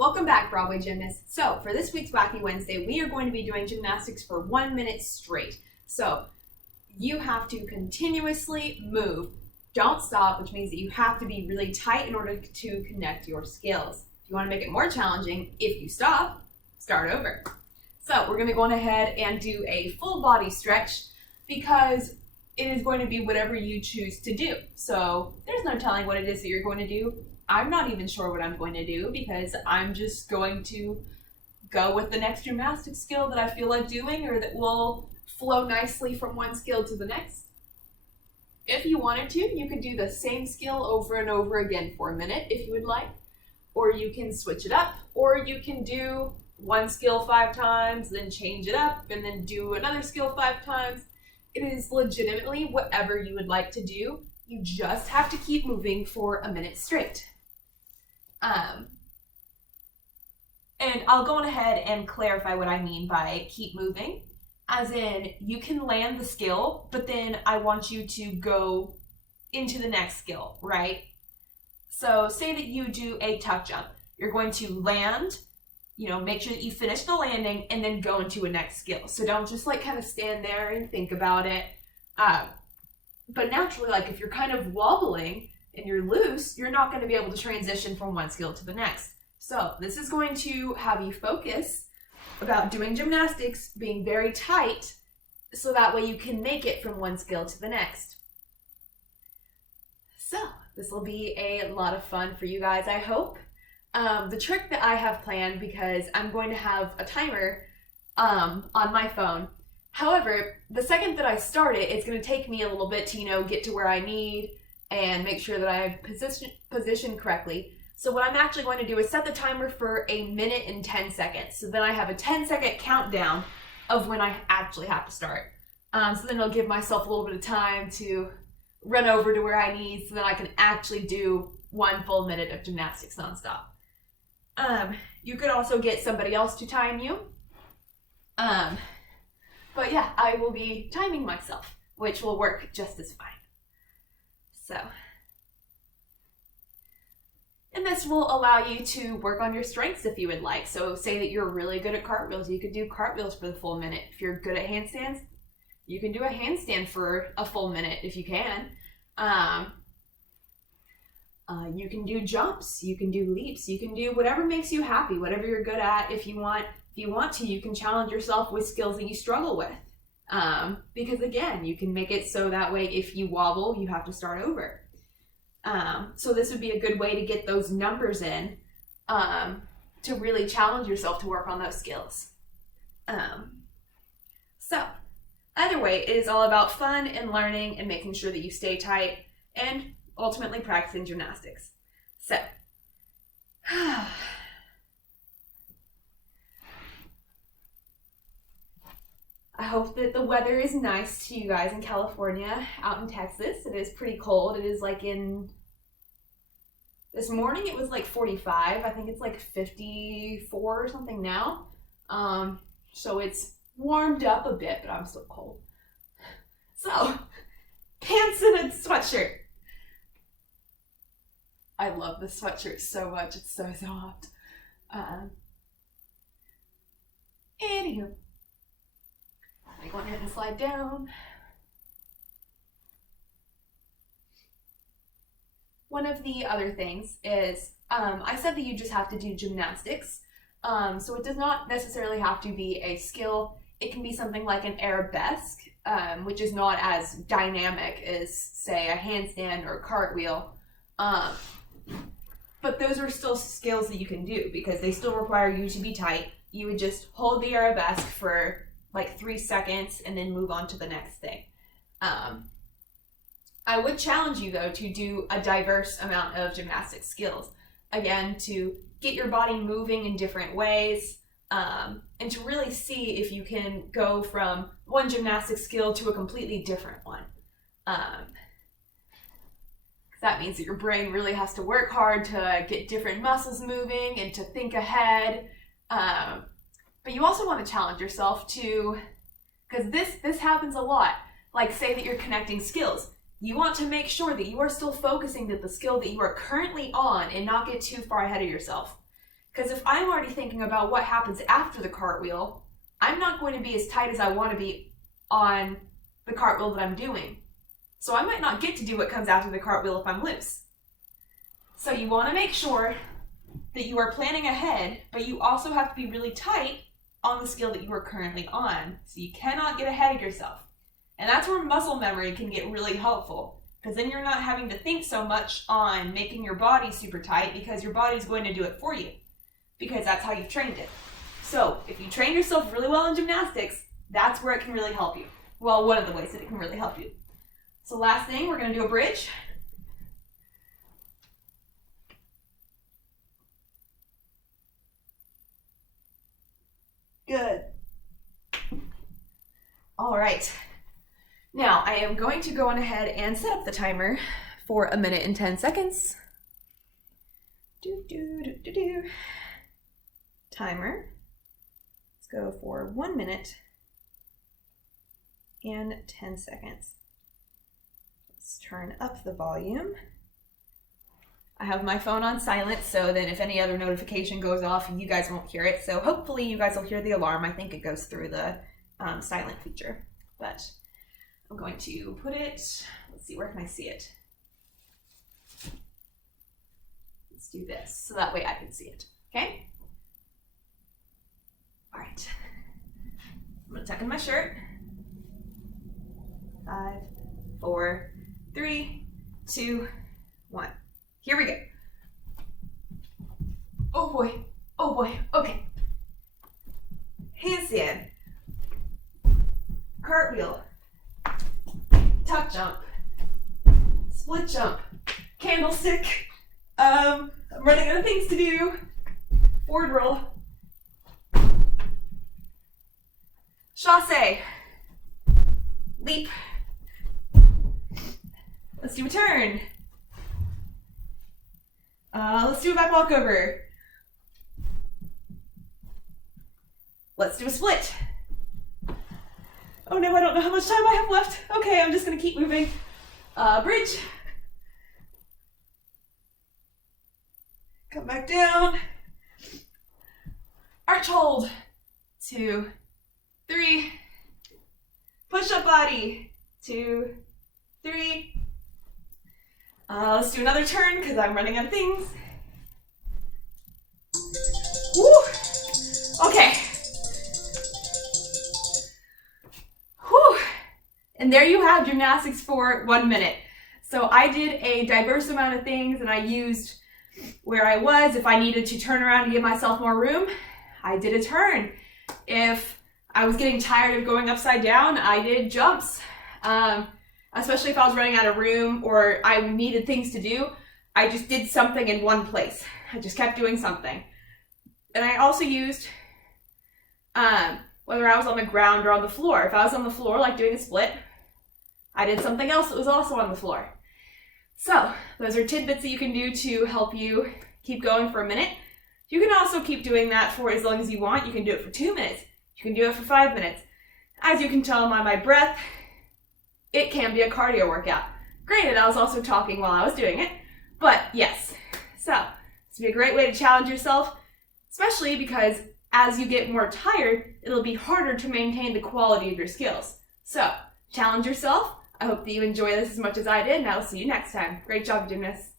Welcome back, Broadway gymnasts. So for this week's Wacky Wednesday, we are going to be doing gymnastics for 1 minute straight. So you have to continuously move. Don't stop, which means that you have to be really tight in order to connect your skills. If you want to make it more challenging, if you stop, start over. So we're going to go on ahead and do a full body stretch because it is going to be whatever you choose to do. So there's no telling what it is that you're going to do. I'm not even sure what I'm going to do because I'm just going to go with the next gymnastics skill that I feel like doing or that will flow nicely from one skill to the next. If you wanted to, you could do the same skill over and over again for a minute if you would like, or you can switch it up, or you can do one skill 5 times, then change it up, and then do another skill 5 times. It is legitimately whatever you would like to do. You just have to keep moving for a minute straight. And I'll go on ahead and clarify what I mean by keep moving. As in, you can land the skill, but then I want you to go into the next skill, right? So say that you do a tuck jump. You're going to land, make sure that you finish the landing and then go into a next skill. So don't just kind of stand there and think about it. But naturally, if you're kind of wobbling and you're loose, you're not going to be able to transition from one skill to the next. So this is going to have you focus about doing gymnastics, being very tight, so that way you can make it from one skill to the next. So this will be a lot of fun for you guys, I hope. The trick that I have planned, because I'm going to have a timer on my phone. However, the second that I start it, it's going to take me a little bit to, get to where I need and make sure that I have positioned correctly. So what I'm actually going to do is set the timer for 1 minute and 10 seconds. So then I have a 10-second countdown of when I actually have to start. So then I'll give myself a little bit of time to run over to where I need so that I can actually do 1 full minute of gymnastics nonstop. You could also get somebody else to time you. But yeah, I will be timing myself, which will work just as fine. And this will allow you to work on your strengths if you would like. So say that you're really good at cartwheels, you could do cartwheels for the full minute. If you're good at handstands, you can do a handstand for a full minute if you can. You can do jumps, you can do leaps, you can do whatever makes you happy, whatever you're good at. If you want to, you can challenge yourself with skills that you struggle with. Because again, you can make it so that way if you wobble, you have to start over. So this would be a good way to get those numbers in, to really challenge yourself to work on those skills. So either way, it is all about fun and learning and making sure that you stay tight and ultimately practicing gymnastics. So, I hope that the weather is nice to you guys in California. Out in Texas, it is pretty cold. It is this morning it was 45. I think it's 54 or something now. So it's warmed up a bit, but I'm still cold. So, pants and a sweatshirt. I love this sweatshirt so much. It's so soft. Anywho. I'm going ahead and slide down. One of the other things is, I said that you just have to do gymnastics. So it does not necessarily have to be a skill. It can be something like an arabesque, which is not as dynamic as, say, a handstand or a cartwheel. But those are still skills that you can do because they still require you to be tight. You would just hold the arabesque for 3 seconds and then move on to the next thing. I would challenge you though to do a diverse amount of gymnastics skills. Again, to get your body moving in different ways, and to really see if you can go from one gymnastics skill to a completely different one. That means that your brain really has to work hard to get different muscles moving and to think ahead. But you also want to challenge yourself to, because this happens a lot, say that you're connecting skills. You want to make sure that you are still focusing to the skill that you are currently on and not get too far ahead of yourself. Because if I'm already thinking about what happens after the cartwheel, I'm not going to be as tight as I want to be on the cartwheel that I'm doing. So I might not get to do what comes after the cartwheel if I'm loose. So you want to make sure that you are planning ahead, but you also have to be really tight on the skill that you are currently on. So you cannot get ahead of yourself. And that's where muscle memory can get really helpful, because then you're not having to think so much on making your body super tight, because your body's going to do it for you, because that's how you've trained it. So if you train yourself really well in gymnastics, that's where it can really help you. Well, one of the ways that it can really help you. So last thing, we're going to do a bridge. Good. All right. Now I am going to go on ahead and set up the timer for 1 minute and 10 seconds. Timer. Let's go for 1 minute and 10 seconds. Let's turn up the volume. I have my phone on silent, so then if any other notification goes off, you guys won't hear it. So hopefully you guys will hear the alarm. I think it goes through the silent feature. But I'm going to put it, let's see, where can I see it? Let's do this, so that way I can see it, okay? All right, I'm gonna tuck in my shirt. 5, 4, 3, 2, 1. Here we go. Oh boy, okay. Handstand, cartwheel, tuck jump, split jump, candlestick, I'm running out of things to do, forward roll, chasse, leap, let's do a turn, let's do a back walkover, let's do a split. Oh no, I don't know how much time I have left. Okay, I'm just gonna keep moving. Bridge. Come back down. Arch hold. 2, 3. Push up body. 2, 3. Let's do another turn because I'm running out of things. Woo! Okay. Whew. And there you have gymnastics for 1 minute. So I did a diverse amount of things, and I used where I was. If I needed to turn around and give myself more room, I did a turn. If I was getting tired of going upside down, I did jumps. Especially if I was running out of room or I needed things to do, I just did something in one place. I just kept doing something. And I also used, whether I was on the ground or on the floor. If I was on the floor, like doing a split, I did something else that was also on the floor. So those are tidbits that you can do to help you keep going for 1 minute. You can also keep doing that for as long as you want. You can do it for 2 minutes. You can do it for 5 minutes. As you can tell by my breath, it can be a cardio workout. Granted, I was also talking while I was doing it, but yes. So this would be a great way to challenge yourself, especially because as you get more tired, it'll be harder to maintain the quality of your skills. So challenge yourself. I hope that you enjoy this as much as I did, and I'll see you next time. Great job, gymnasts.